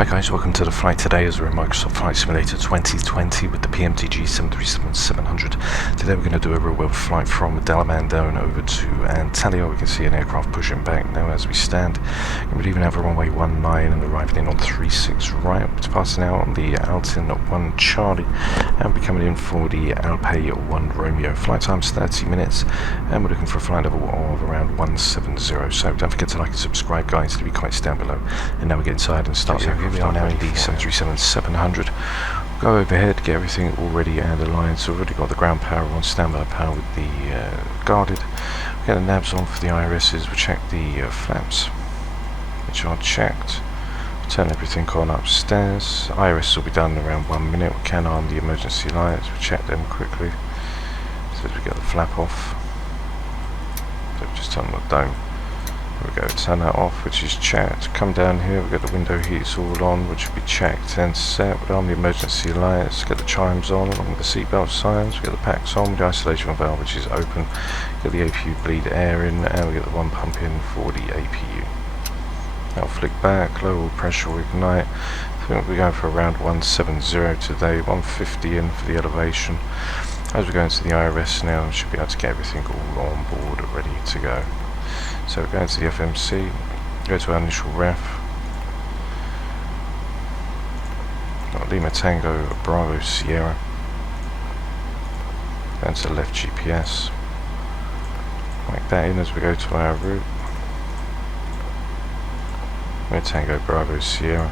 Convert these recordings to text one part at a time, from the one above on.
Hi guys, welcome to the flight today as we're in Microsoft Flight Simulator 2020 with the Pmdg 737-700. Today we're going to do a real world flight from Dalaman down over to Antalya. We can see an aircraft pushing back now as we stand. And we'd even have a Runway U119 and arriving in on 36 right. It's passing out on the Altin 1 Charlie and we're coming in for the Alpay 1 Romeo. Flight time's 30 minutes and we're looking for a flight level of around 170. So don't forget to like and subscribe guys, to be comments down below. And now we get inside and start. So here we are now in the 737-700. Go overhead, get everything all ready and aligned. So we've already got the ground power on, standby power with the guarded. We get the nabs on for the IRSs. We check the flaps, which are checked. Turn everything on upstairs. IRS will be done in around 1 minute. We can arm the emergency lights. We check them quickly. So we get the flap off. So we just turn the dome. There we go, turn that off, which is checked. Come down here, we've got the window heats all on, which will be checked and set. We'll arm the emergency lights, get the chimes on, along with the seatbelt signs. We get the packs on, with the isolation valve, which is open. Get the APU bleed air in, and we get the one pump in for the APU. That'll flick back, low oil pressure will ignite. I think we're going for around 170 today, 150 in for the elevation. As we go into the IRS now, we should be able to get everything all on board, ready to go. So we're going to the FMC, go to our initial ref. Got Lima Tango Bravo Sierra. Going to the left GPS. Like that in as we go to our route. Lima Tango Bravo Sierra.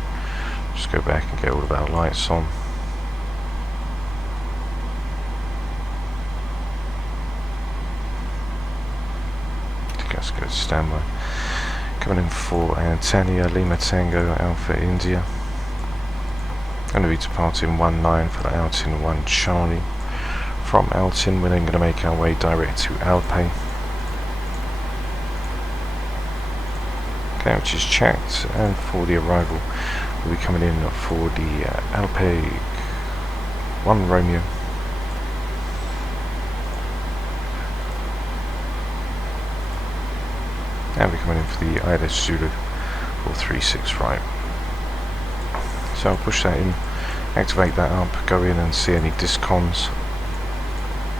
Just go back and get all of our lights on. Let's go to standby. Coming in for Antalya, Lima Tango, Alpha India. Going to be departing 19 for the Altin 1 Charlie. From Altin, we're then going to make our way direct to Alpay. Okay, which is checked, and for the arrival, we'll be coming in for the Alpay 1 Romeo. And we're coming in for the IDS Zulu 436 right. So I'll push that in, activate that up, go in and see any discons.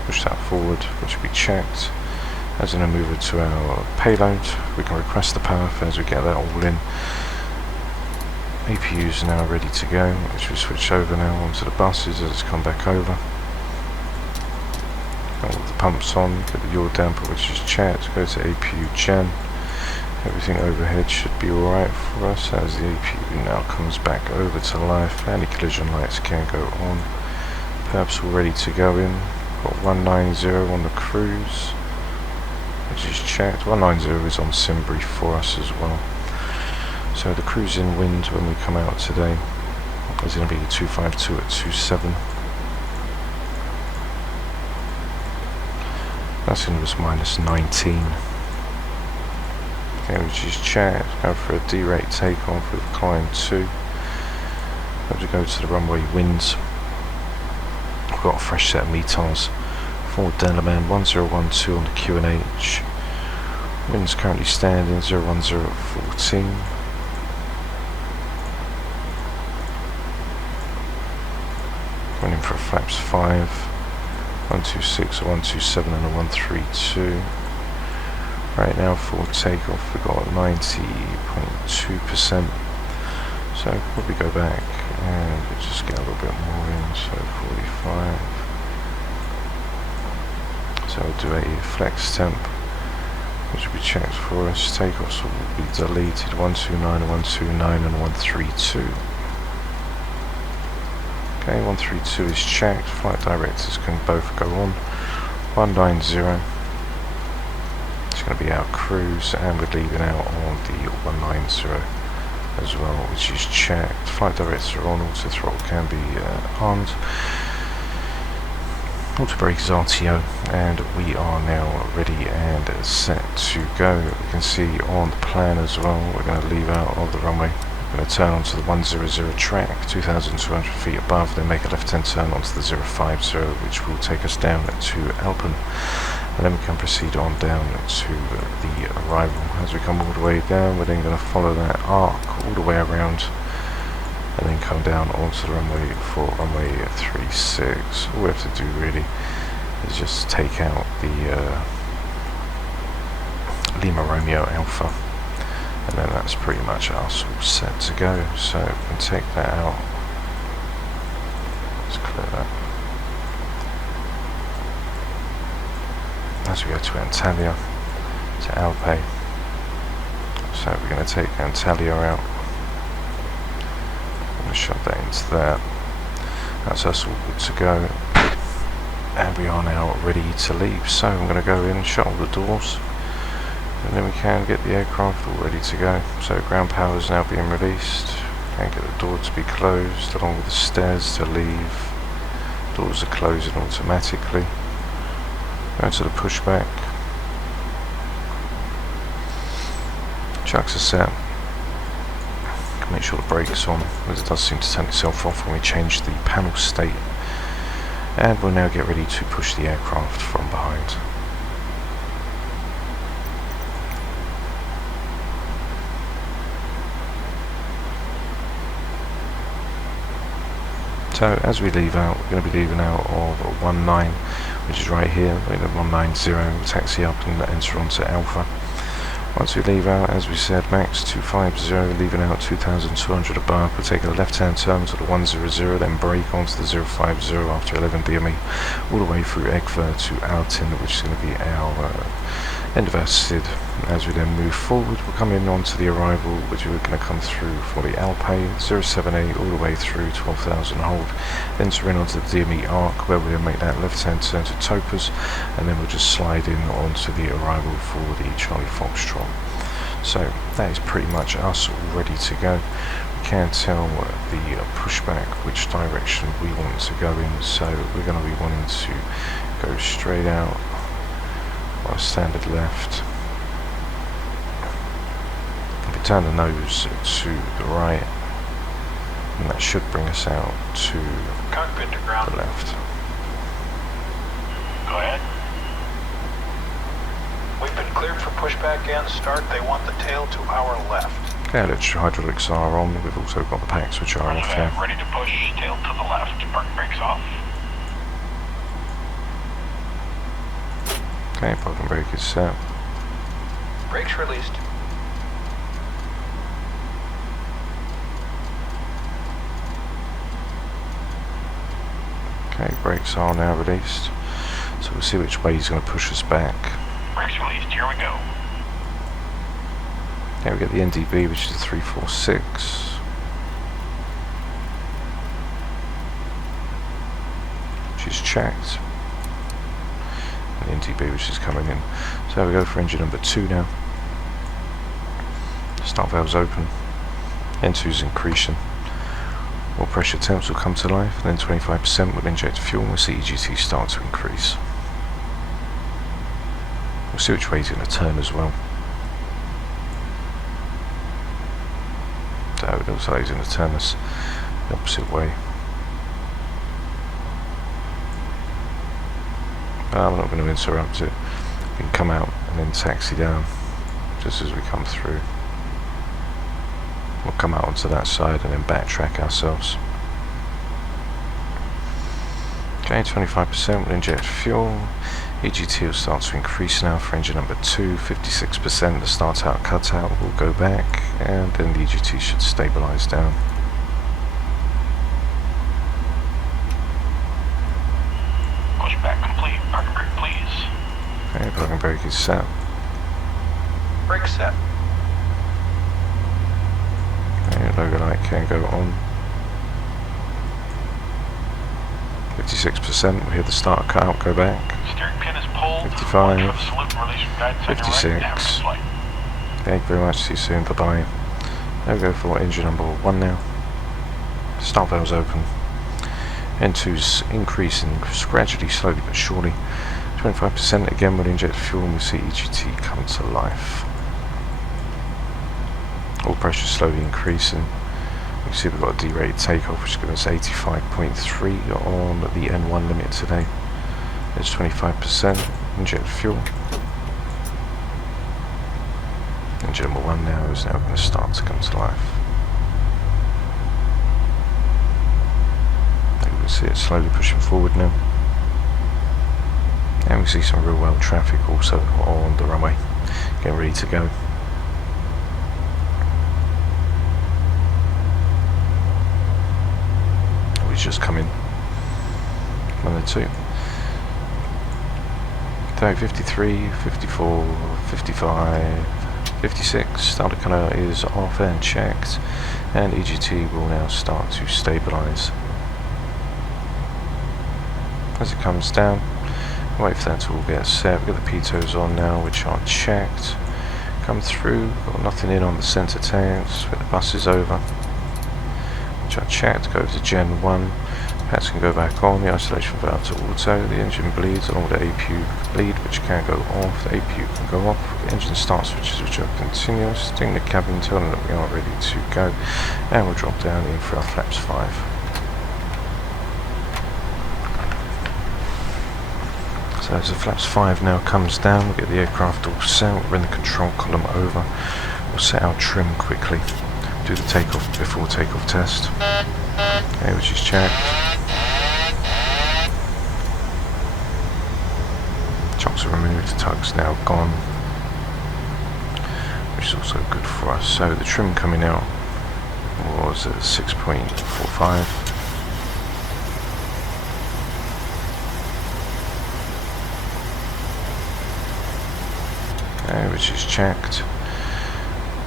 Push that forward, which will be checked. As in a move it to our payload, we can request the power as we get that all in. APUs are now ready to go, which we switch over now onto the buses as it's come back over. Got all the pumps on, get the yaw damper which is checked, go to APU Gen. Everything overhead should be alright for us as the APU now comes back over to life. Any collision lights can go on. Perps all ready to go in. Got 190 on the cruise, which is checked. 190 is on sim brief for us as well. So the cruising wind when we come out today is going to be 252 at 27. That's going to be minus 19. Okay, which is checked. Go for a D-rate takeoff with climb 2. Have to go to the runway winds. We've got a fresh set of METARs for Dalaman 1012 on the QNH. Winds currently standing 01014. Going in for a flaps 5, 126, a 127 and a 132. Right now for takeoff we've got 90.2%, so we'll probably go back and we'll just get a little bit more in, so 45. So we'll do a flex temp, which will be checked for us. Takeoffs will be deleted, 129, 129 and 132. Okay, 132 is checked, flight directors can both go on. 190. Going to be our cruise, and we're leaving out on the 190 as well, which is checked. Flight directors are on, auto throttle can be armed. Auto brake is RTO, and we are now ready and set to go. We can see on the plan as well, we're going to leave out of the runway. We're going to turn onto the 100 track, 2,200 feet above, then make a left-hand turn onto the 050, which will take us down to Alpen. And then we can proceed on down to the arrival. As we come all the way down, we're then going to follow that arc all the way around and then come down onto the runway for runway 36. All we have to do really is just take out the Lima Romeo Alpha, and then that's pretty much us all set to go. So we can take that out. Let's clear that. As we go to Antalya, to Alpay. So we're going to take Antalya out. I'm going to shove that into there. That's us all good to go. And we are now ready to leave. So I'm going to go in, shut all the doors, and then we can get the aircraft all ready to go. So ground power is now being released. Can get the door to be closed along with the stairs to leave. Doors are closing automatically. Go to the pushback. Chucks are set. Can make sure the brakes on, as it does seem to turn itself off when we change the panel state. And we'll now get ready to push the aircraft from behind. So as we leave out, we're going to be leaving out of 19, which is right here. We're going to 190, we'll taxi up and enter onto Alpha. Once we leave out, as we said, max 250, leaving out 2,200 above. We'll take a left-hand turn to the 100, then brake onto the 050 after 11 DME, all the way through EGVA to Altin, which is going to be our end of our SID. As we then move forward, we'll come in onto the arrival, which we're going to come through for the Alpay 078 all the way through 12,000 hold, enter in onto the DME arc, where we'll make that left-hand turn to Topaz, and then we'll just slide in onto the arrival for the Charlie Foxtrot. So that is pretty much us all ready to go. We can tell the pushback which direction we want to go in, so we're going to be wanting to go straight out on a standard left. If we turn the nose to the right, and that should bring us out to cockpit to ground. The left. Go ahead. We've been cleared for pushback and start. They want the tail to our left. Okay, electric hydraulics are on. We've also got the packs which are off here. Ready to push, tail to the left. Parking brakes off. Okay, parking brake is set. Brakes released. Okay, brakes are now released. So we'll see which way he's going to push us back. Brakes released, here we go. Okay, we get the NDB, which is the 346. Which is checked. And the NDB, which is coming in. So we go for engine number 2 now. Start valves open. N2 is increasing. All pressure temps will come to life, and then 25% will inject fuel, and we'll see EGT start to increase. We'll see which way he's going to turn as well. So it looks like he's going to turn us the opposite way. But I'm not going to interrupt it. We can come out and then taxi down just as we come through. We'll come out onto that side and then backtrack ourselves. Okay, 25% will inject fuel. EGT will start to increase now for engine number 2. 56%, the start out cut out will go back, and then the EGT should stabilize down. Pushback complete. Parking brake, please. Okay, parking brake is set. Brake set. Okay, logo light can go on. 56%, we hear the start cut out go back. Steering pin is pulled. 55. Salute and release from guidance on your 56. right. Have a good flight. Thank you very much, see you soon, bye bye. There we go for engine number 1 now. Start valves open. N2's increasing gradually, slowly but surely. 25% again will inject fuel, and we see EGT come to life. All pressure slowly increasing. You can see we've got a D-rated takeoff, which is giving us 85.3 on the N1 limit today. There's 25%, inject fuel. Engine number 1 now is now going to start to come to life. see it slowly pushing forward now. And we see some real world traffic also on the runway, getting ready to go. We've just come in. 1 and 2. 53, 54, 55, 56. Starter colour is off and checked, and EGT will now start to stabilise. As it comes down, wait for that to all get set. We've got the pitos on now, which are checked. Come through, got nothing in on the centre tanks, but the bus is over, which are checked. Go to Gen 1. Pats can go back on, the isolation valve to auto, the engine bleeds along with the APU bleed, which can go off, the APU can go off, the engine start switches which are continuous, ding the cabin, tell them that we are ready to go, and we'll drop down in for our flaps 5. So as the flaps 5 now comes down, we'll get the aircraft all set, we'll bring the control column over, we'll set our trim quickly, do the takeoff before takeoff test, okay, which is checked. Chocks are removed, the tug's now gone, which is also good for us. So the trim coming out was at 6.45. Okay, which is checked.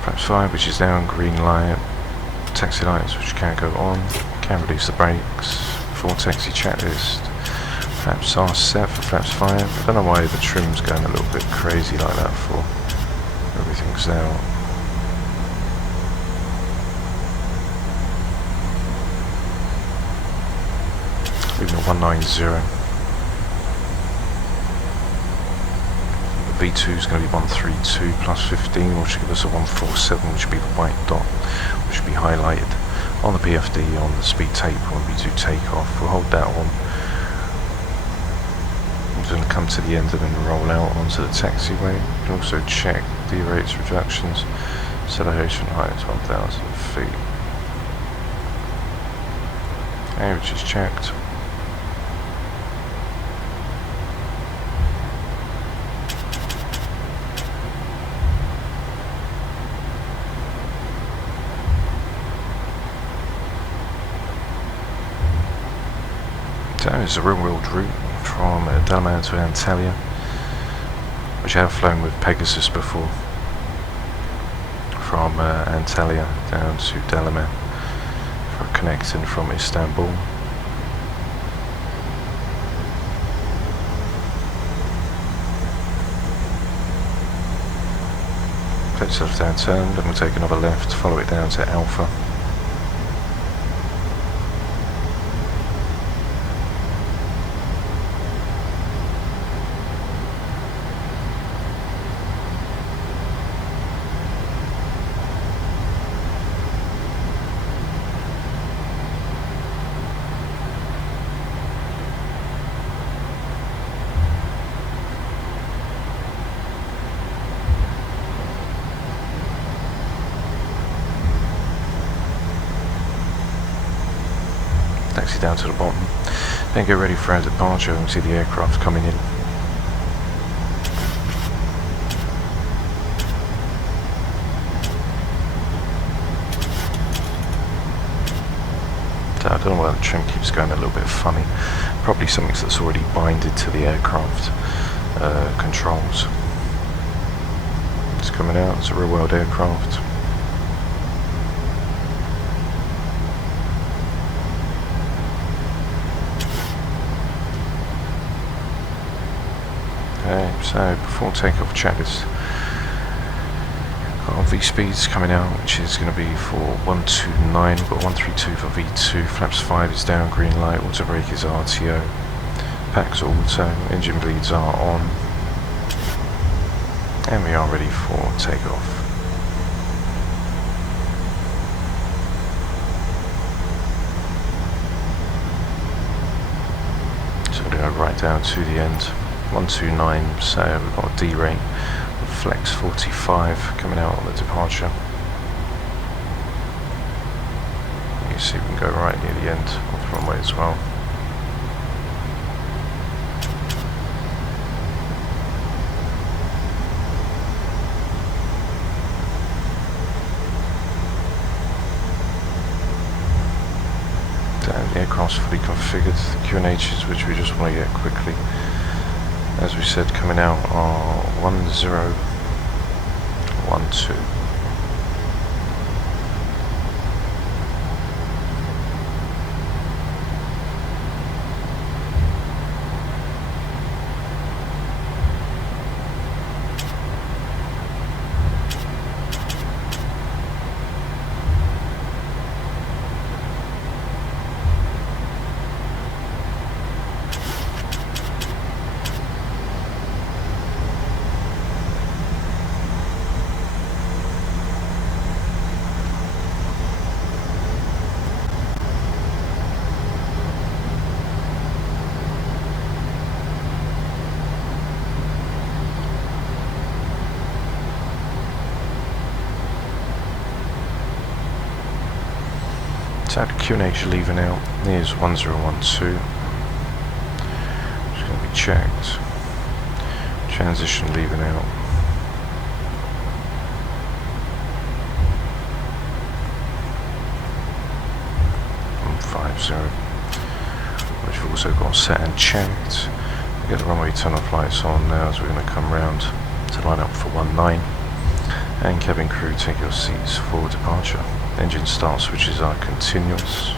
Flaps 5, which is now on green light. Taxi lights, which can go on. Can release the brakes. Full taxi checklist. Flaps are set for flaps 5. I don't know why the trim's going a little bit crazy like that for. Everything's out. Leaving a 190. The V2 is going to be 132 plus 15, which will give us a 147, which will be the white dot, which will be highlighted on the PFD on the speed tape when we do takeoff. We'll hold that on. We're going to come to the end and then roll out onto the taxiway. You can also check D-rates reductions. Acceleration height is 1,000 feet. Okay, which is checked. So it's a real-world route from Dalaman to Antalya, which I have flown with Pegasus before, from Antalya down to Dalaman for connecting from Istanbul. Takes left hand turn, then we'll take another left, follow it down to Alpha. Taxi down to the bottom, then get ready for our departure and see the aircraft coming in. So I don't know why the trim keeps going a little bit funny. Probably something that's already binded to the aircraft controls. It's coming out, it's a real world aircraft. Okay, so before takeoff checklist, got our V speeds coming out, which is going to be for 129, we've got 132 for V2, flaps 5 is down, green light, auto brake is RTO, packs auto, engine bleeds are on, and we are ready for takeoff. So we're going to go right down to the end. 129, so we've got a D rate of flex 45 coming out on the departure. You see we can go right near the end of the runway as well. and the aircraft's fully configured. The QNHs, which we just want to get quickly, as we said, coming out are 1012. So the QNH leaving out, here's 1012, it's going to be checked, transition leaving out, and 50, which we've also got set and checked. We get the runway turn off lights on now as we're going to come round to line up for 19, and cabin crew take your seats for departure. Engine start switches are continuous.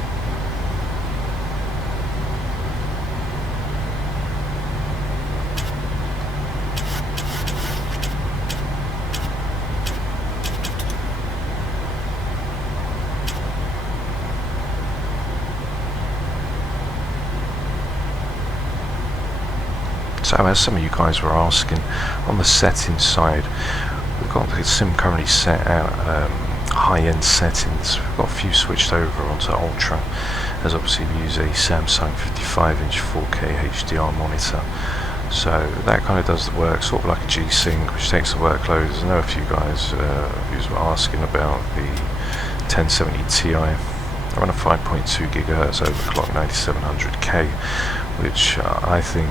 So as some of you guys were asking, on the settings side, we've got the sim currently set out high-end settings. We've got a few switched over onto Ultra, as obviously we use a Samsung 55-inch 4K HDR monitor, so that kind of does the work, sort of like a G-Sync, which takes the workload. As I know a few guys who were asking about the 1070 Ti. I run a 5.2 GHz overclock 9700K, which I think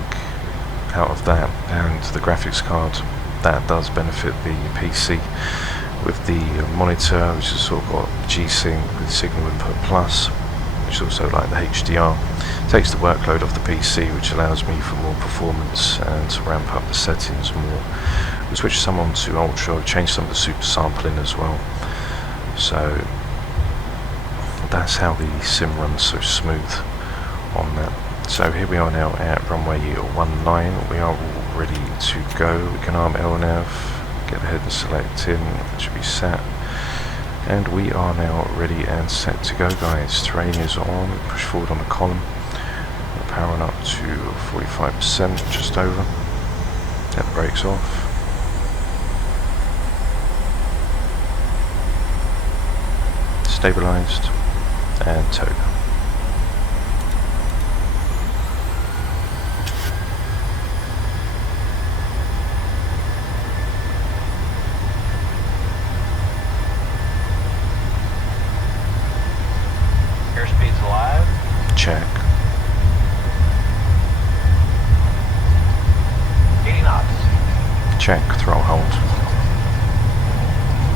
out of that and the graphics card, that does benefit the PC. With the monitor, which has sort of got G-Sync with signal input plus, which is also like the HDR, takes the workload off the PC, which allows me for more performance and to ramp up the settings more. We switch some on to Ultra, change some of the super sampling as well. So that's how the sim runs so smooth on that. So here we are now at runway U119. We are all ready to go. We can arm LNAV, get the head and select in, it should be set, and we are now ready and set to go, guys. Terrain is on, push forward on the column, powering up to 45%, just over, get the brakes off, stabilised and towed. Check. 80 knots. Check, throttle hold.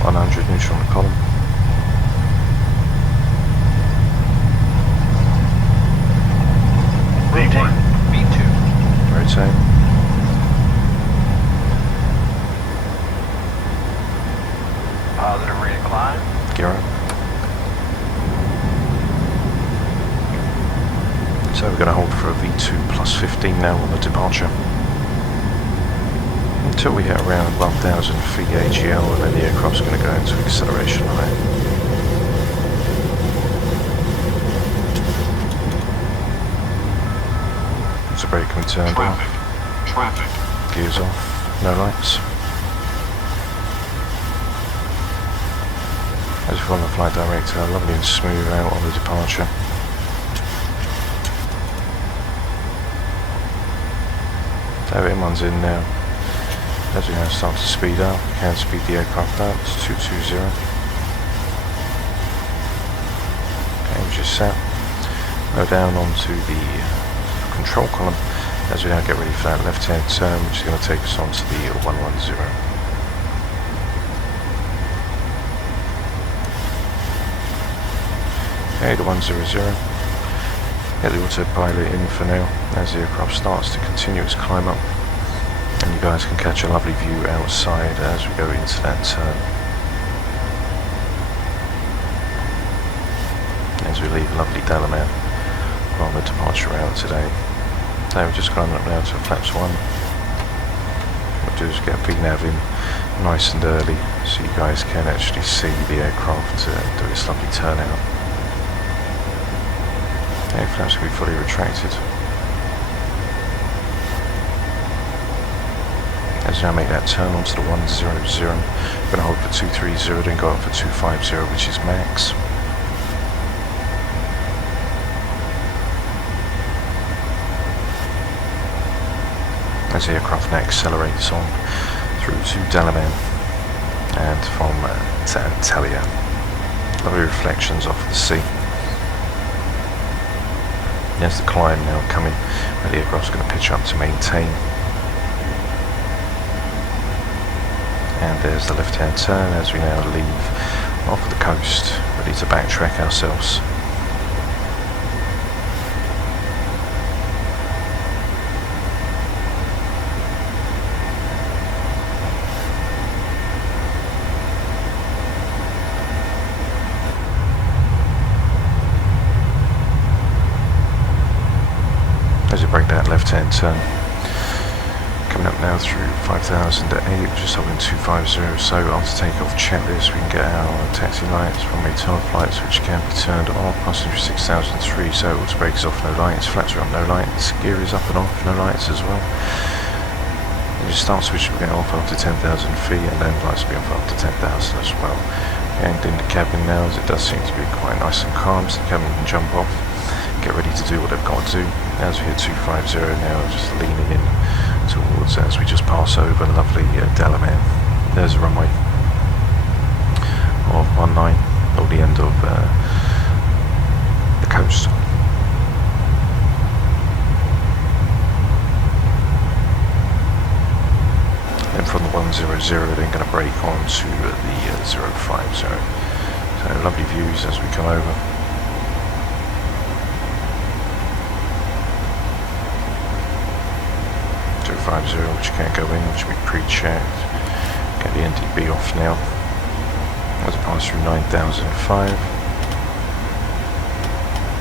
100 neutral on the column. Rotate. B2. Rotate. Positive rate of climb. Gear up. So we're going to hold for a V2 plus 15 now on the departure, until we hit around 1000 feet AGL, and then the aircraft's going to go into acceleration height. So brake can be turned off. Traffic. Gears off. No lights. As we follow the flight director, lovely and smooth out on the departure. So M1's in now. As we now start to speed up, we can speed the aircraft up to 220. Okay, which is set. Go down onto the control column as we now get ready for that left hand turn, which is going to take us onto the 110. Okay, the 100. Get the autopilot in for now as the aircraft starts to continue its climb up, and you guys can catch a lovely view outside as we go into that turn. As we leave lovely Dalaman on the departure route today. So we're just climbing up now to flaps 1. What we'll do is get VNav in nice and early so you guys can actually see the aircraft do its lovely turnout. Air flaps will be fully retracted. As we now make that turn onto the 100, we're going to hold for 230, then go up for 250, which is max. As the aircraft now accelerates on through to Dalaman and from to Antalya. Lovely reflections off the sea. There's the climb now coming, where the aircraft's going to pitch up to maintain. And there's the left-hand turn as we now leave off the coast, ready to backtrack ourselves. As you break that left-hand turn, coming up now through 5008, just holding 250, so after takeoff checklist we can get our taxi lights, runway tail flights which can be turned off, passing through 6003, so auto brake is off, no lights, flaps are up, no lights, gear is up and off, no lights as well. And your start switch will get off after 10,000 feet and land lights will be off after 10,000 as well. And in the cabin now, as it does seem to be quite nice and calm, so the cabin can jump off, get ready to do what they've got to do. As we hit 250 now, just leaning in towards as we just pass over lovely Dalaman. There's a runway of 19, or the end of the coast. Then from the 100, then going to brake on to the 050. So lovely views as we come over. 250, which can't go in, which we pre-checked. Get the NDB off now. As it passes through 9005.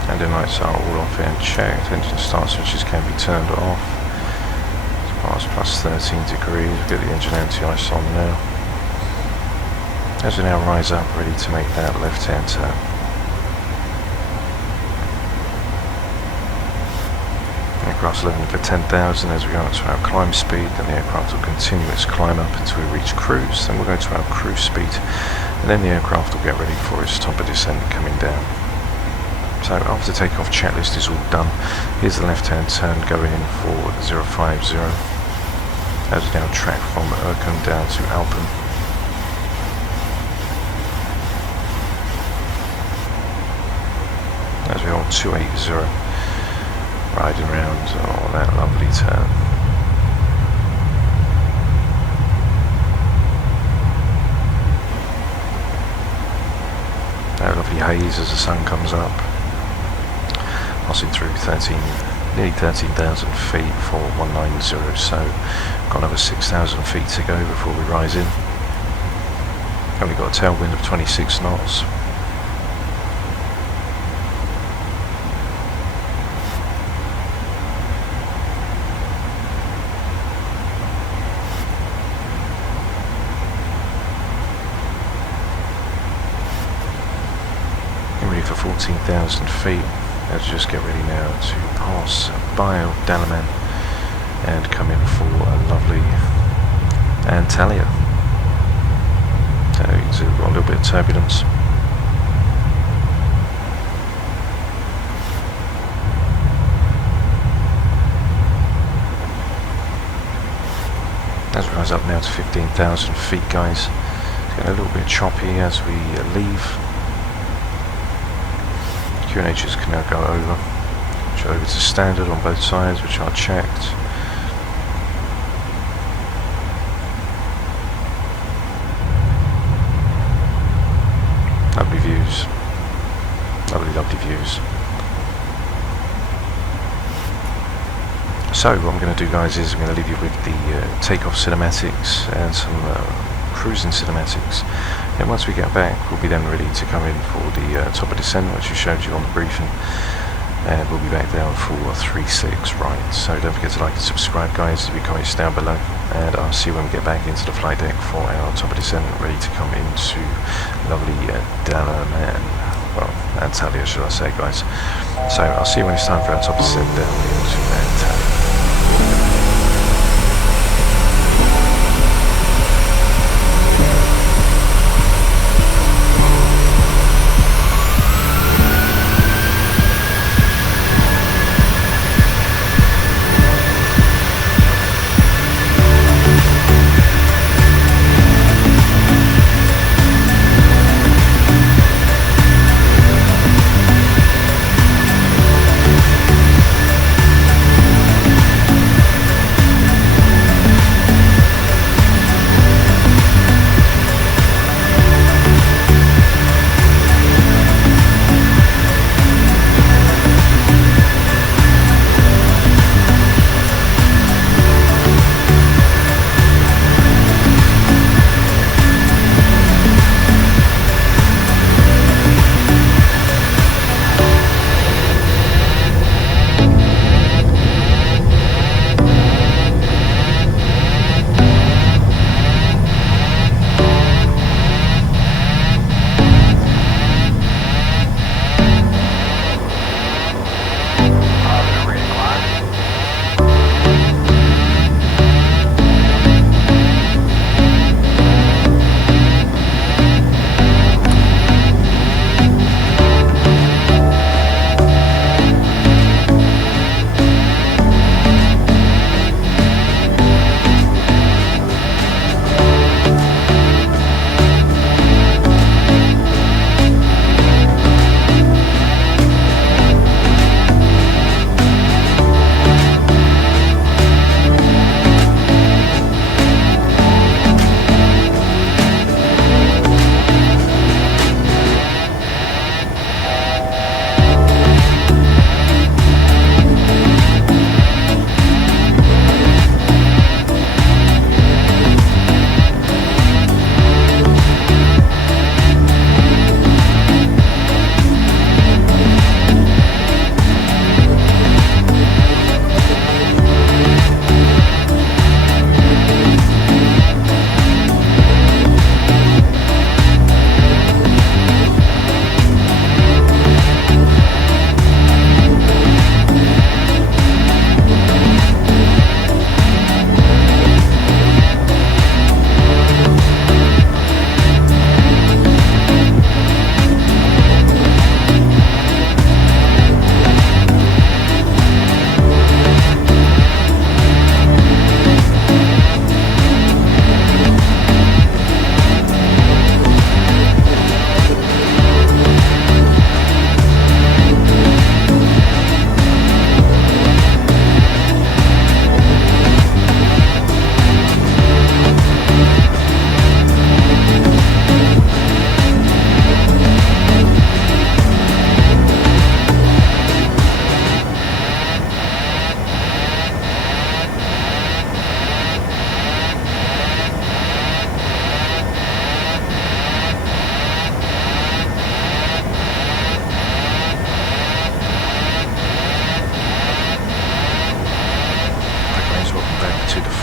And the lights are all off and checked. Engine start switches can be turned off. It's past plus 13 degrees. We've got the engine anti-ice on now. As we now rise up, ready to make that left-hand turn. Aircraft's leveling for 10,000 as we go up to our climb speed, then the aircraft will continue its climb up until we reach cruise, then we'll go to our cruise speed, and then the aircraft will get ready for its top of descent coming down. So after takeoff checklist is all done, here's the left hand turn going in for 050, as we now track from Urkum down to Alpen. As we hold 280. Riding around on that lovely turn. That lovely haze as the sun comes up. Passing through nearly 13,000 feet for 190, so got another 6,000 feet to go before we rise in. Only got a tailwind of 26 knots. For 14,000 feet. Let's just get ready now to pass by Dalaman and come in for a lovely Antalya. So we've got a little bit of turbulence. As we rise up now to 15,000 feet, guys, it's getting a little bit choppy as we leave. QNHs can now go over to standard on both sides, which are checked. Lovely views. Lovely, lovely views. So what I'm going to do, guys, is I'm going to leave you with the takeoff cinematics and some cruising cinematics, and once we get back we'll be then ready to come in for the top of descent, which we showed you on the briefing, and we'll be back down for 3-6 right. So don't forget to like and subscribe, guys, to be comments down below, and I'll see you when we get back into the flight deck for our top of descent, ready to come into lovely Dalaman, well, Antalya should I say, guys. So I'll see you when it's time for our top of descent down into Antalya.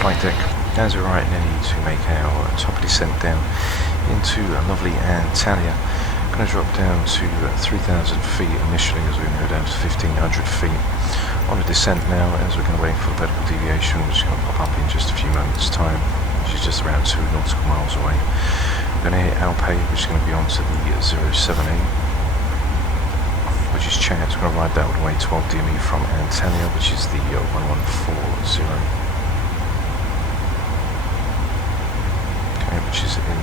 flight deck as we're right ready to make our top of descent down into a lovely Antalya. I'm going to drop down to 3,000 feet initially as we're going to go down to 1,500 feet on the descent now, as we're going to wait for the vertical deviation, which is going to pop up in just a few moments time, which is just around 2 nautical miles away. We're going to hit Alpay, which is going to be onto the 078, which is checked. We're going to ride that all the way 12 DME from Antalya, which is the 1140. Okay, which is in.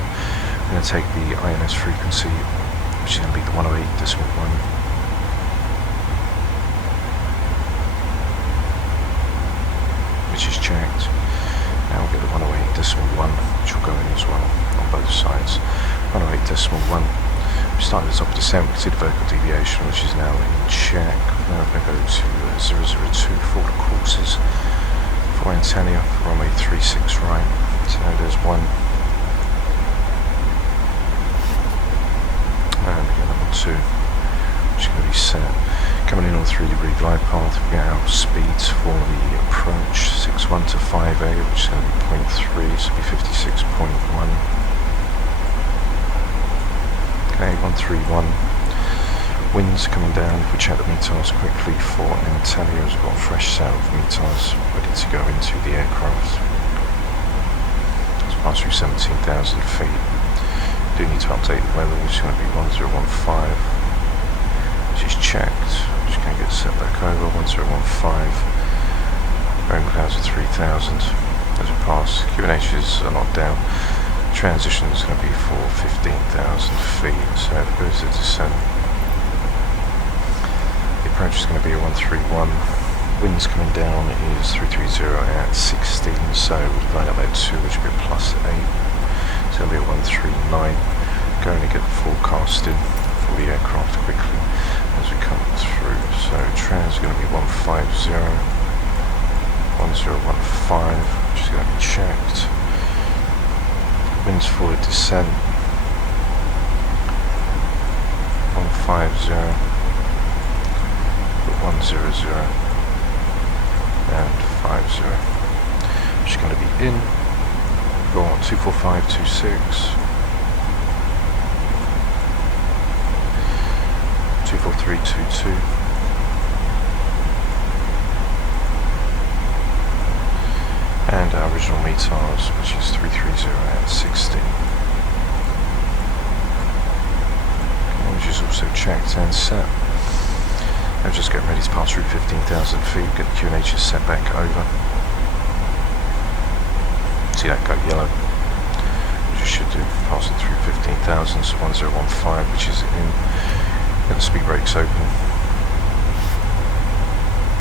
We're going to take the INS frequency, which is going to be the 108.1. Which is checked. Now we'll get the 108.1, which will go in as well on both sides. 108.1. We start at the top of descent, we can see the vertical deviation, which is now in check. Now we're going to go to 002 for the courses. for Antalya, runway 36 right. So there's one. And we get number 2, which is going to be set. Coming in on 3-degree glide path, we get our speeds for the approach, 61 to 5A, which is going to be 0.3, so it'll be 56.1. Okay, 131. Winds coming down. If we check the METARs quickly for Antalya, as we've got a fresh set of METARs ready to go into the aircraft. Let's pass through 17,000 feet. Do need to update the weather, which is going to be 1015, which is checked. Just going to get set back over 1015. Rain clouds at 3,000 as we pass. QNHs are not down. Transition is going to be for 15,000 feet, so there goes the descent. The approach is going to be a 131. Winds coming down is 330 at 16, so we'll line up at 2, which will be a +8. So it'll be a 139. Going to get the forecast in for the aircraft quickly as we come through. So trans is going to be 150, 1015, which is going to be checked. Winds forward descent 150, 100 and 50, which is going to be in. Go on 24526, 24322, and our original METARs, which is 330 at 16, okay, which is also checked and set. Now just getting ready to pass through 15,000 feet, get the QNHs set back over. See that go yellow, which you should do, passing through 15,000, so 1015, which is in. Get the speed brakes open.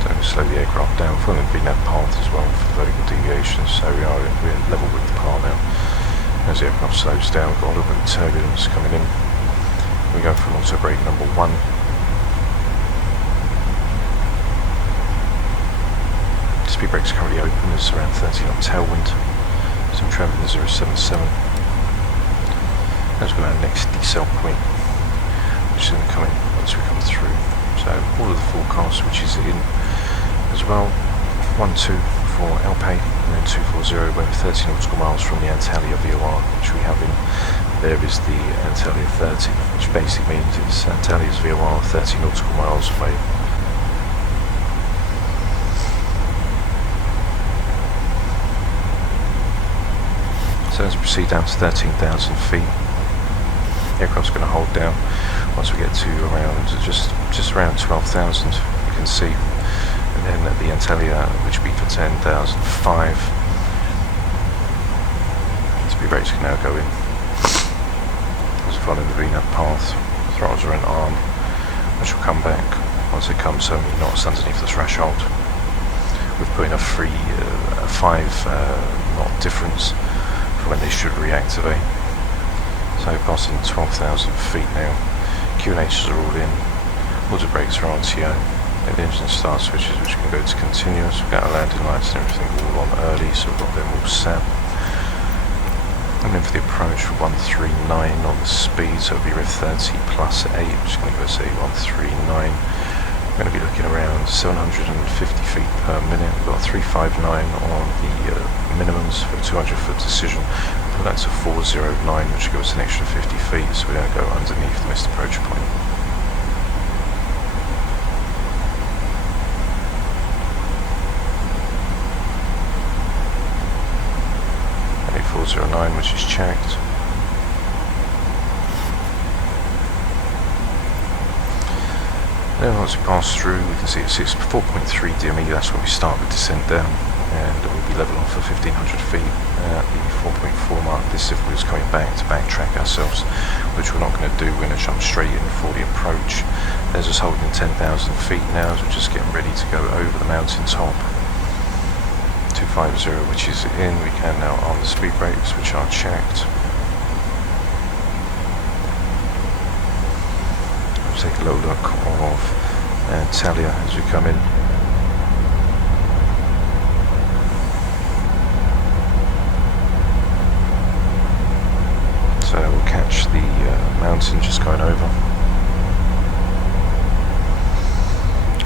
So slow the aircraft down, following the VNAV path as well for vertical deviation, so we're level with the path now. As the aircraft slows down, we've got a little bit of turbulence coming in. We go for auto brake number 1. Speed brakes currently open, there's around 30 knot tailwind. So I'm travelling 077. As we've got our next decel point, which is going to come in once we come through. So all of the forecasts, which is in as well. 12 for Alpay, and then 240, we're 30 nautical miles from the Antalya VOR, which we have in. There is the Antalya 30, which basically means it's Antalya's VOR 30 nautical miles away. So as we proceed down to 13,000 feet, the aircraft's going to hold down. Once we get to around just around 12,000, you can see, and then at the Antalya, which will be for 10,005, speed brakes can now go in. As we follow the VNAV path, throttles are an arm, which will come back once it comes so many knots underneath the threshold. We've put in a 5 knot difference for when they should reactivate. So passing 12,000 feet now. QNHs are all in. Auto brakes are RTO. And the engine start switches, which can go to continuous. We've got our landing lights and everything all on early, so we've got them all set. And then for the approach for 139 on the speed, so it'll be rev 30 plus 8, which is going to give us a 139. We're going to be looking around 750 feet per minute. We've got 359 on the minimums for a 200 foot decision. Put that to 409, which will give us an extra 50 feet, so we're going to go underneath the missed approach point. And 409, which is checked. Then once we pass through, we can see it's 4.3 DME, that's when we start the descent down, and we'll be level off for 1,500 feet at the 4.4 mark. This is if we was coming back to backtrack ourselves, which we're not going to do. We're going to jump straight in for the approach. There's us holding 10,000 feet now, as we're just getting ready to go over the mountain top. 250, which is in. We can now arm the speed brakes, which are checked. Take a little look of Antalya as we come in. mountain just going over.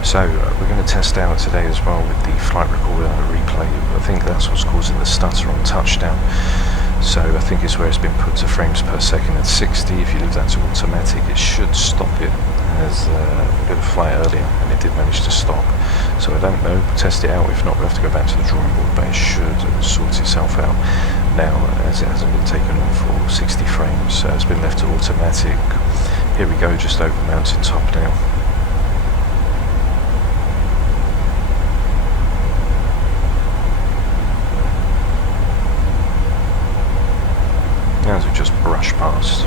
So we're going to test out today as well with the flight recorder replay. I think that's what's causing the stutter on touchdown. So I think it's where it's been put to frames per second at 60. If you leave that to automatic, it should stop it. As we did a flight earlier and it did manage to stop. So I don't know, test it out. If not, we'll have to go back to the drawing board, but it should sort itself out. Now, as it hasn't been taken on for 60 frames, it's been left to automatic. Here we go, just over mountain top now. As we just brush past.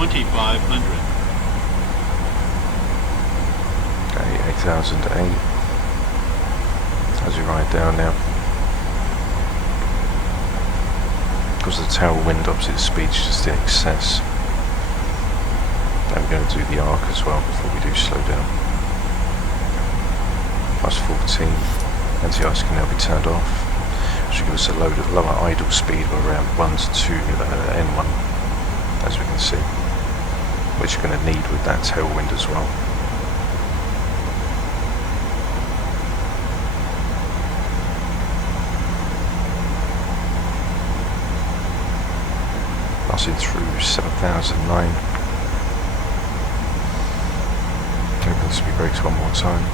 Okay, 8008. As we ride down now. Because the tailwind opposite speed's just in excess. Then we're going to do the arc as well before we do slow down. Plus 14. Anti-ice can now be turned off. Which will give us a lower idle speed of around 1 to 2 N1, as we can see. Which you're going to need with that tailwind as well. Passing through 7009. Opens to be brakes one more time.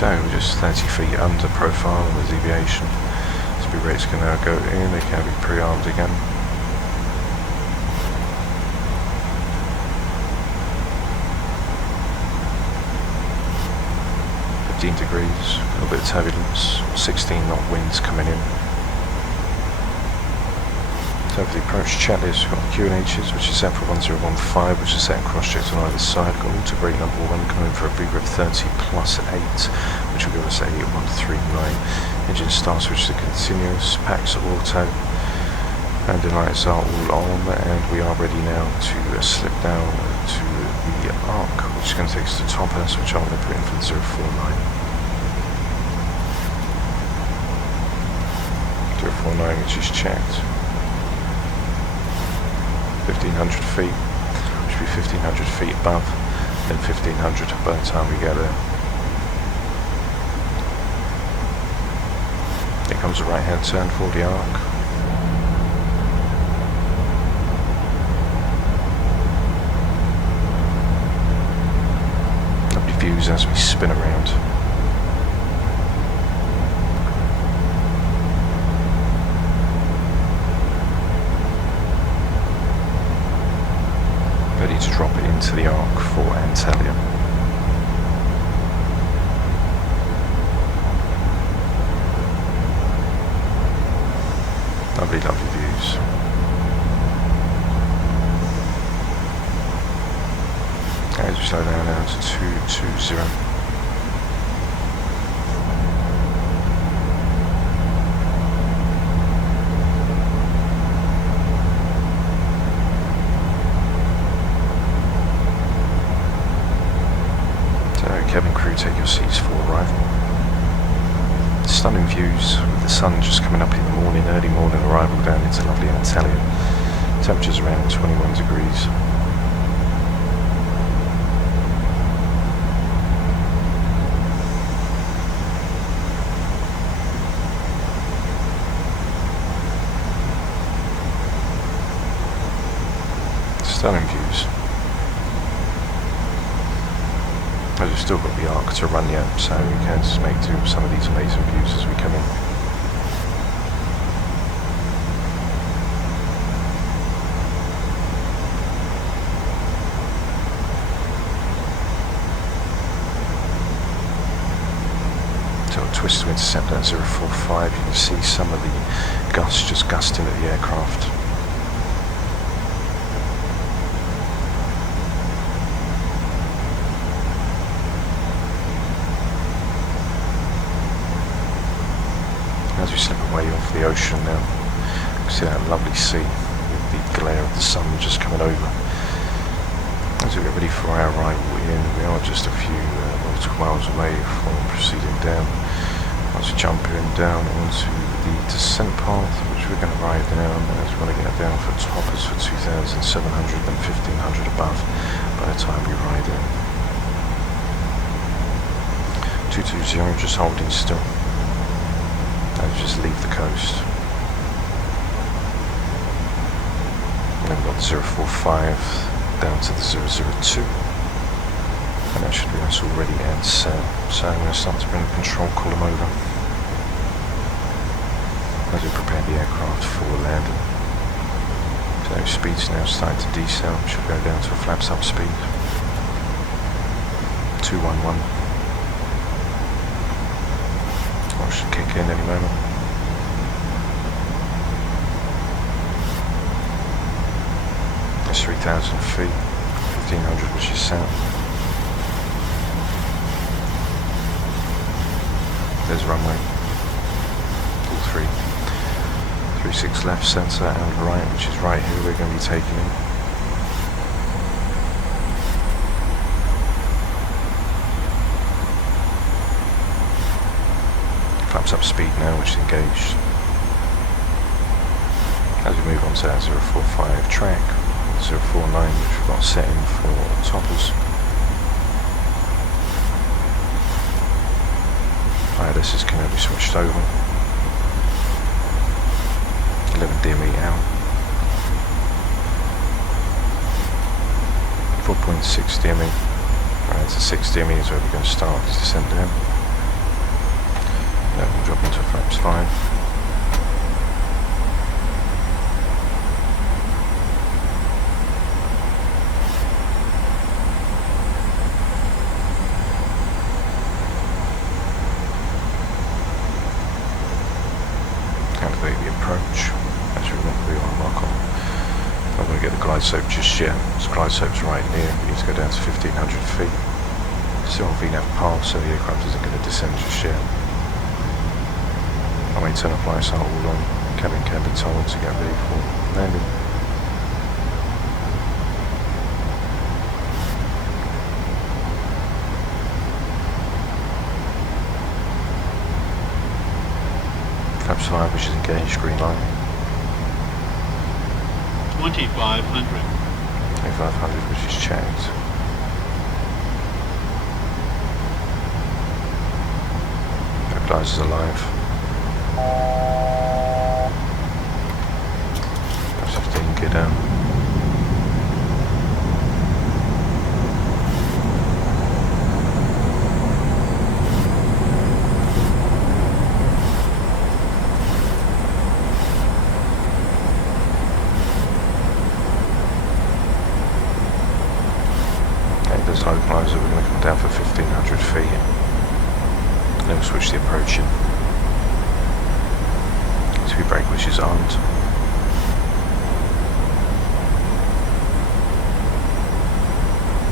So we're just 30 feet under profile on the deviation. Speed rates can now go in, they can be pre-armed again. Degrees, a little bit of turbulence, 16 knot winds coming in. So for the approach checklist, we've got the QNHs, which is set for 1015, which is set in cross-checks on either side. Got auto brake number 1 coming in for a V-grip 30 plus 8, which will give us a 139. Engine start switch to continuous, packs auto, landing lights are all on, and we are ready now to slip down to the arc, which is going to take us to Toppers, which I'm going to put in for the 049. 049, which is checked. 1500 feet, which will be 1500 feet above, then 1500 by the time we get there. Here comes a right hand turn for the arc. Lovely views as we spin around. Ready to drop it into the arc for Antalya. Lovely, lovely views. As we slow down now to 220. Cabin crew, take your seats for arrival. Stunning views with the sun just coming up in the morning, early morning arrival down into lovely Antalya. Temperatures around 21 degrees. Stunning views. We've still got the arc to run yet, so we can just make do with some of these amazing views as we come in. So a twist to intercept that 045, you can see some of the gusts just gusting at the aircraft. As we slip away off the ocean now, you can see that lovely sea with the glare of the sun just coming over. As we get ready for our arrival in, we are just a few nautical miles away from proceeding down. Once we jump in down onto the descent path, which we're going to ride down, as we want to get down for toppers for 2,700 and 1,500 above by the time we ride in. 220 just holding still. As we just leave the coast. And then we've got the 045 down to the 002. And that should be us already at sail. So I'm going to start to bring the control column over as we prepare the aircraft for landing. So speed's now starting to decel, should go down to a flaps up speed. 211. Or should kick in any moment. It's 3,000 feet, 1,500 which is south. There's runway, all three. 36 left, centre and right, which is right here we're going to be taking in. Flaps up speed now, which is engaged. As we move on to our 045 track, 049 which we've got set in for toppers. This is going to be switched over. 11 DME out. 4.6 DME. Right, so 6 DME is where we're going to start this descent down. Then we'll drop into flaps 5. Soap just yet. This glide soap's right near. We need to go down to 1,500 feet. Still on VNAV path, so the aircraft isn't going to descend just yet. Our internal flights are all on. Cabin can be told to get ready for landing. Flaps 5, which is engaged, green light. 2,500. 2,500, which is checked. Stabilizers alive. 15, get down. There's localizer, we're going to come down for 1,500 feet. Then we'll switch the approach in. Speed brake which is armed.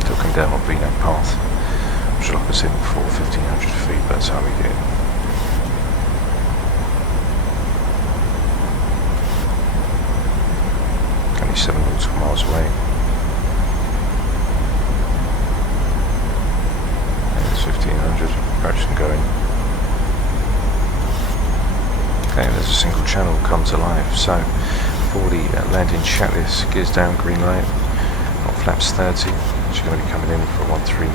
Still come down on VNAV path, which will lock us in for 1,500 feet, but that's how we get in. Only 7 nautical miles away. 1,500, approach and going. Okay, there's a single channel come to life. So, for the landing checklist, gears down, green light. Got flaps 30, which is going to be coming in for 139.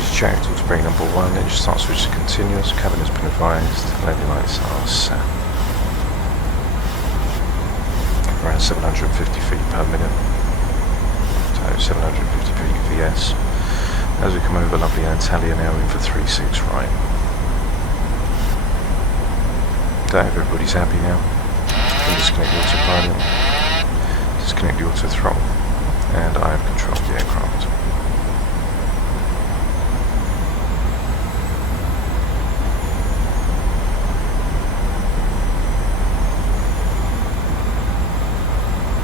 Just checked, auto brake number 1, engine start switch to continuous, cabin has been advised, landing lights are set. Around 750 feet per minute. So 750 feet VS. As we come over lovely Antalya now in for 36 right. So everybody's happy now. Can disconnect the autopilot, disconnect the auto throttle, and I have control of the aircraft.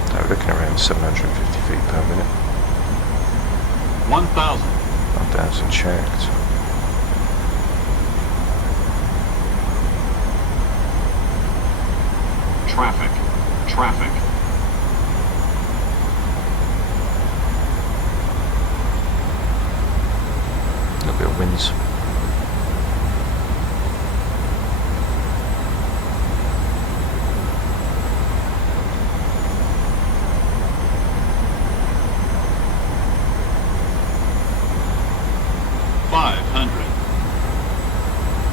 So we're looking around 750 feet per minute. 1,000. 1,000 checked. Traffic. Traffic. A little bit of winds.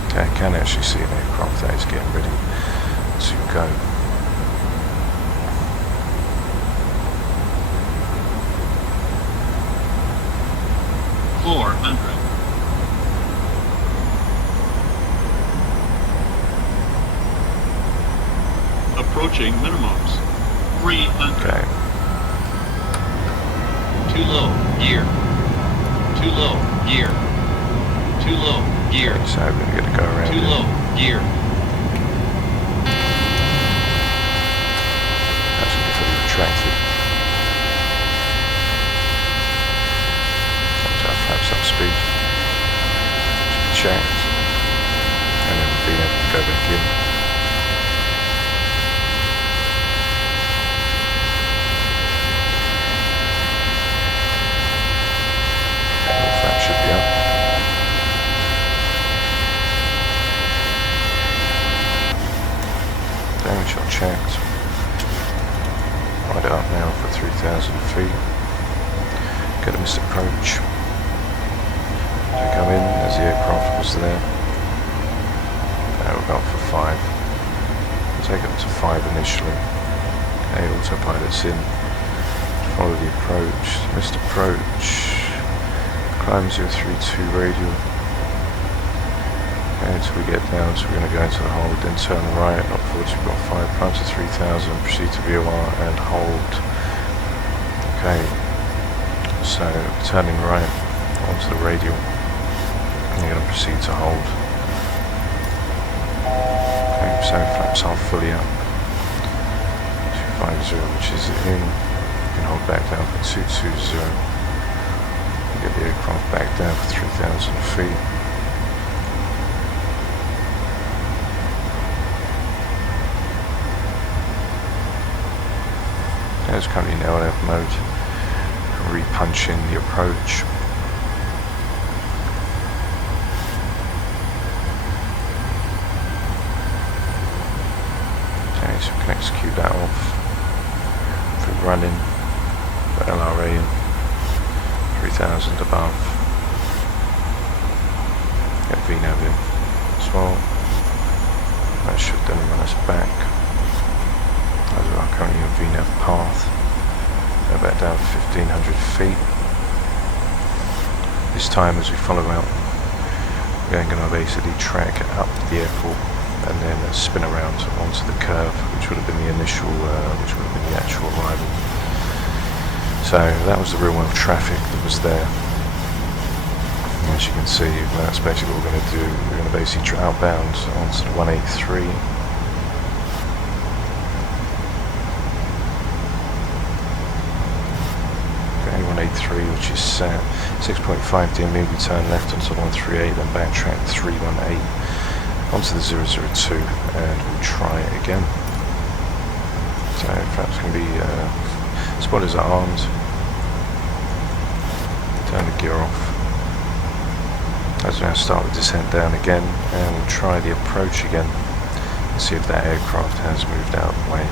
Okay, I can actually see an aircraft that is getting ready to go. Approaching minimums. 300. Okay. Too low. Gear. Too low. Gear. Too low. Gear. Okay, so we're going to go around Too it. low. Gear. That's going to be fully retracted. Comes out flaps up speed. Should be checked. And then being able to go back in. Flap should be up. Damage shot checked. Ride it up now for 3,000 feet. Get a missed approach. As we come in, as the aircraft was there. Now we'll go up for 5. We'll take it up to 5 initially. Okay, autopilot's in. Follow the approach. Missed approach. Climb 032 radial. Okay, until we get down, so we're going to go into the hold, then turn right, up 40.5, climb to 3000, proceed to VOR and hold. Okay, so turning right onto the radial, and you're going to proceed to hold. Okay, so flaps are fully up. 250, which is in. You can hold back down for 220. Get the aircraft back down for 3,000 feet. It's currently in LF mode. Repunching the approach. Okay, so we can execute that off. If we run in for LRA in 3,000 above. Get VNAV in as well. That should then run us back. As we are currently on VNAV path. Go back down 1,500 feet. This time as we follow out, we're going to basically track up the airport and then spin around onto the curve, which would have been the initial, which would have been the actual arrival. So that was the real world traffic that was there. And as you can see, that's basically what we're going to do. We're going to basically outbound onto the 183. Okay, 183, which is 6.5 DME. We turn left onto the 138, then backtrack 318 onto the 002, and we'll try it again. So flaps can be spoilers are armed. Turn the gear off. As we now start the descent down again, and we'll try the approach again and see if that aircraft has moved out of the way.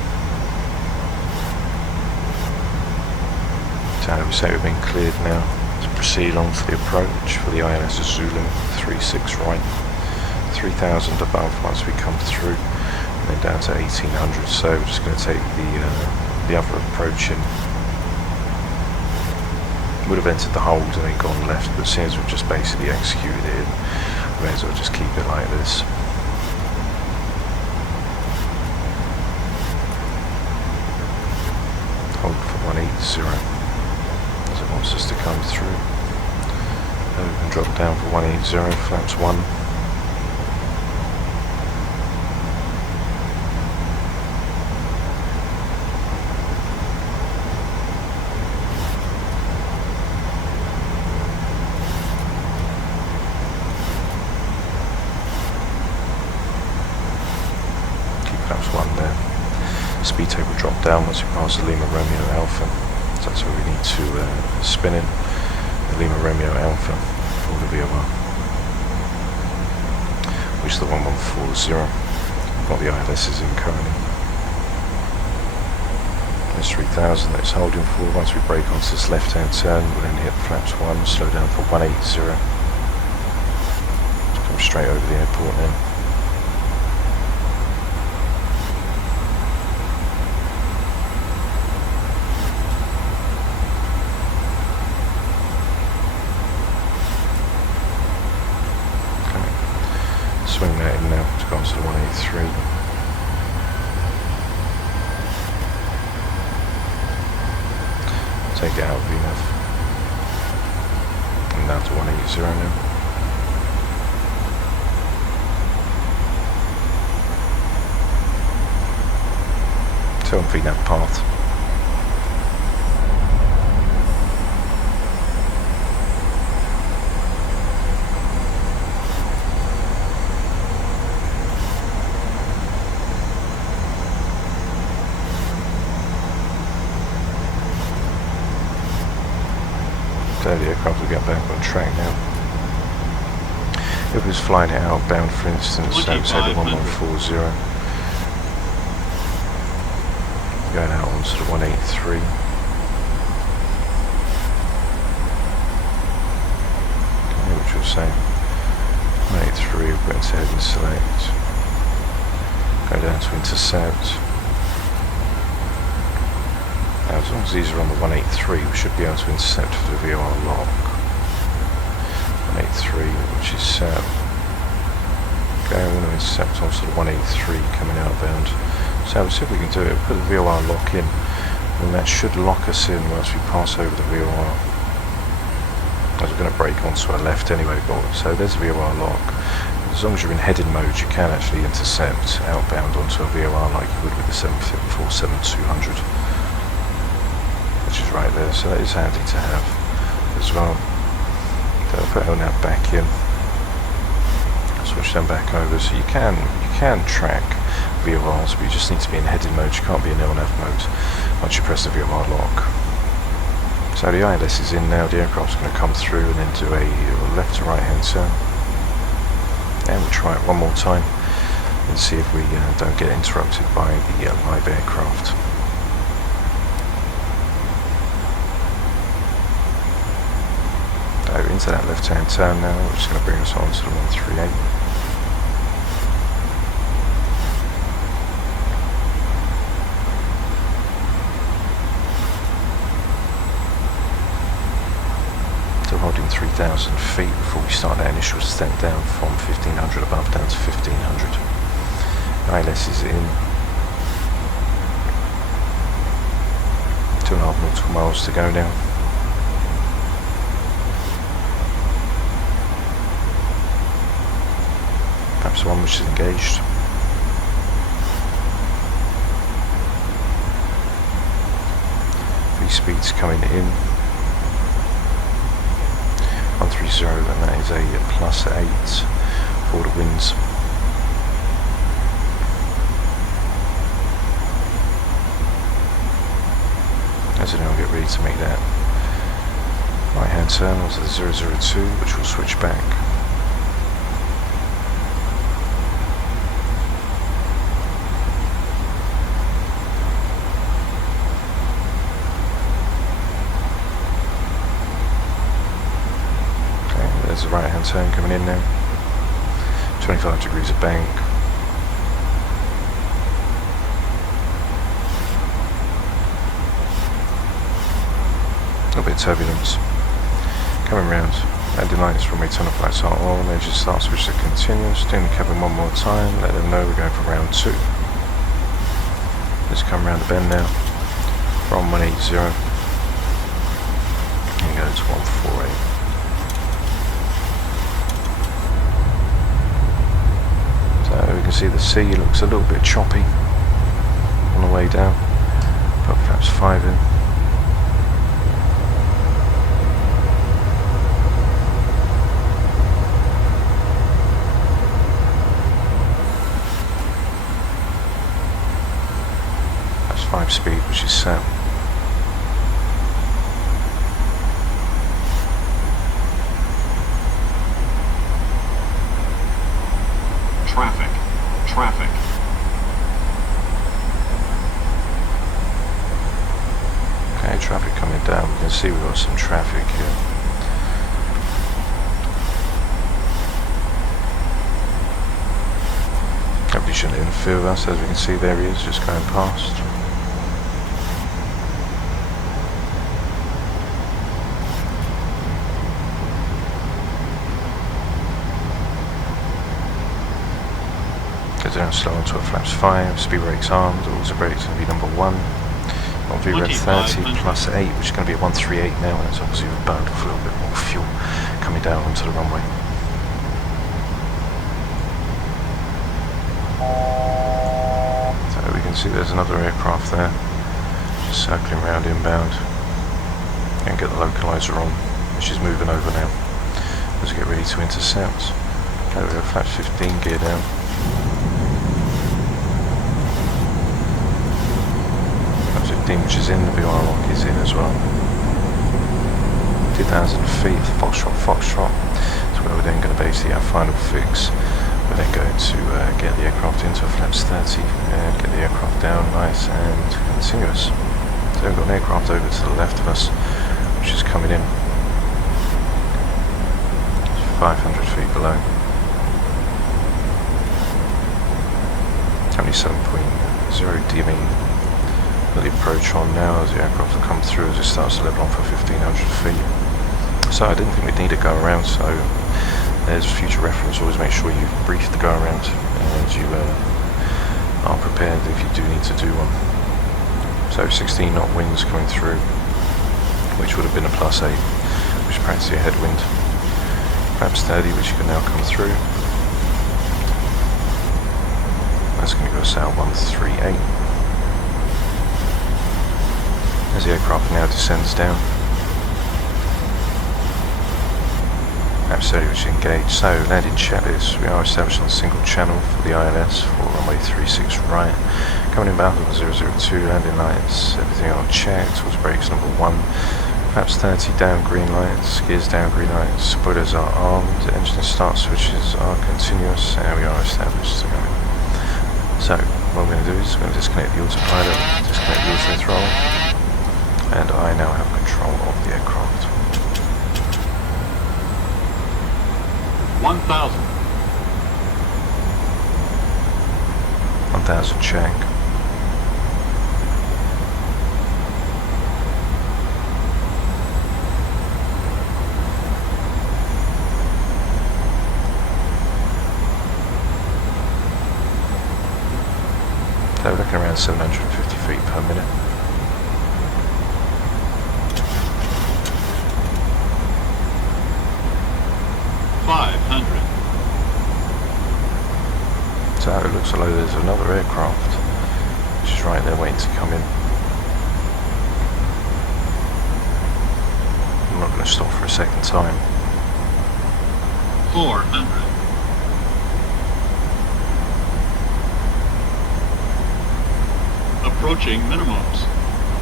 So we say we've been cleared now to proceed on for the approach for the ILS Zulu 36 right, 3,000 above once we come through, and then down to 1,800. So we're just going to take the other approach in. Would have entered the hold and then gone left, but seeing as we've just basically executed it, we may as well just keep it like this. Hold for 180 as it wants us to come through. Then we can drop down for 180, flaps 1. Flaps 1 there. speed tape will drop down once we pass the Lima Romeo Alpha. So that's where we need to spin in the Lima Romeo Alpha for the VOR, which is the 1140. Got the ILSs in currently. There's 3000 that it's holding for. Once we brake onto this left hand turn, we'll then hit flaps 1, slow down for 180. Come straight over the airport now. Swing that in now to go on to the 183. Take it out of VNAV. And down to 180 now. Turn VNAV path. The aircraft will get back on track now. If it was flying it outbound, for instance, say the 1140, going out onto the 183. Okay, which will say 183, we'll go into head and select, go down to intercept. Now, as long as these are on the 183, we should be able to intercept for the VOR lock. 183, which is set. Okay, I'm going to intercept onto the 183 coming outbound. So we'll see if we can do it. Put the VOR lock in, and that should lock us in once we pass over the VOR. As we're going to brake onto our left anyway, so there's a VOR lock. As long as you're in heading mode, you can actually intercept outbound onto a VOR like you would with the 747-200. Which is right there, so that is handy to have as well. So I'll put LNAV back in, switch them back over, so you can track VORs, but you just need to be in heading mode. You can't be in LNAV mode once you press the VOR lock. So the ILS is in now. The aircraft's going to come through and then do a left to right hand turn, and we'll try it one more time and see if we don't get interrupted by the live aircraft. Into that left hand turn now, which is going to bring us on to the 138. Still holding 3,000 feet before we start that initial step down from 1500 above down to 1500. ILS is in. 2.5 nautical miles to go now. One which is engaged. V speeds coming in. 130, and that is a +8 for the winds. As I know, I'll get ready to make that right hand turn onto the 002, which will switch back. There's a right hand turn coming in now. 25 degrees of bank. A little bit of turbulence. Coming round. Landing lights, runway tunnel lights are on. Engine start switch to continuous. Doing the cabin one more time. Let them know we're going for round 2. Let's come round the bend now. From 180. And go to 148. We can see the sea looks a little bit choppy on the way down, but perhaps 5 in. speed, which is set. Traffic. Traffic. Okay, traffic coming down. We can see we've got some traffic here. Hopefully shouldn't interfere with us. As we can see, there he is, just going past. Goes down slow onto flaps 5, speed brakes armed, auto brakes going to be number 1. On VRED 30 plus 8, which is going to be a 138 now, and it's obviously burned off a little bit more fuel coming down onto the runway. So we can see there's another aircraft there, just circling around inbound, and get the localizer on, which is moving over now as we get ready to intercept. Okay, we have flaps 15, gear down. Which is in, the VR lock is in as well. 2,000 feet, Foxtrot. So where we're then going to basically our final fix. We're then going to get the aircraft into flaps 30 and get the aircraft down nice and continuous. So we've got an aircraft over to the left of us, which is coming in. It's 500 feet below. Only 7.0 DME. The approach on now as the aircraft will come through as it starts to level off at 1,500 feet. So I didn't think we'd need a go around, so there's future reference. Always make sure you brief the go around and you are prepared if you do need to do one. So 16 knot winds coming through, which would have been a +8, which is practically a headwind. Perhaps 30, which you can now come through. That's going to go south 138. As the aircraft now descends down. Absolutely, which is engaged. So, landing checklist. We are established on a single channel for the ILS for runway 36 right. Coming inbound on 002, landing lights, everything on check. Towards brakes number 1. Flaps 30 down, green lights. Gears down, green lights. Spoilers are armed. Engine start switches are continuous. And we are established to go in. So, what we're going to do is we're going to disconnect the autopilot, disconnect the auto throttle. And I now have control of the aircraft. 1,000. 1,000 check. So we're looking around 750 feet per minute. So it looks like there's another aircraft which is right there waiting to come in. I'm not going to stop for a second time. 400. Approaching minimums.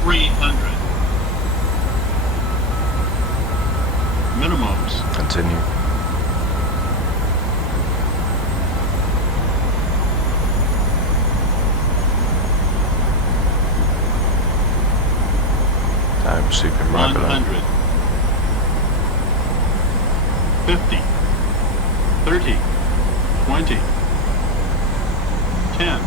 300. Minimums. Continue. I'm super right below. 100. 50. 30. 20. 10.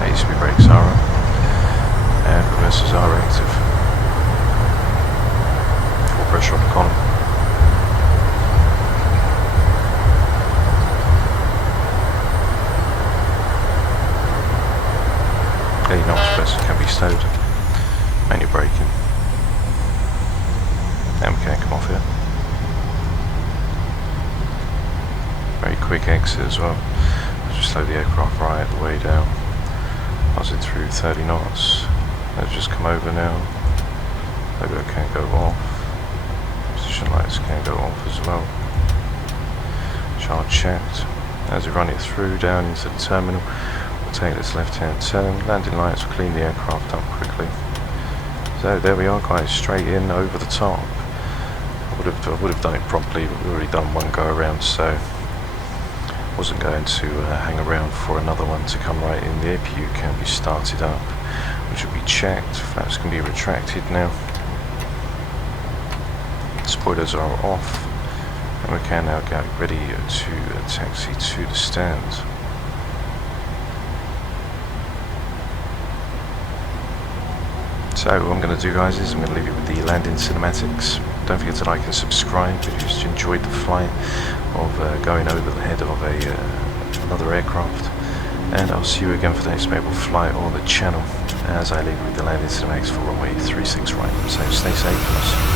ASUS brakes are on. And reversers are active. Full pressure on the column. Can be stowed. Manual braking. And we can't come off here. Very quick exit as well. I'll just slow the aircraft right the way down. Pass it through 30 knots. Let's just come over now. Logo can go off. Position lights can go off as well. Charge checked. As we run it through down into the terminal, we'll take this left-hand turn. Landing lights will clean the aircraft up quickly. So there we are, guys, straight in over the top. I would have done it properly, but we've already done one go around, so wasn't going to hang around for another one to come right in. The APU can be started up, which will be checked. Flaps can be retracted now. Spoilers are off, and we can now get ready to taxi to the stand. So what I'm going to do, guys, is I'm going to leave you with the landing cinematics. Don't forget to like and subscribe if you just enjoyed the flight of going over the head of another aircraft. And I'll see you again for the next maybe flight on the channel as I leave you with the landing cinematics for runway 36 right. So stay safe and I'll see you.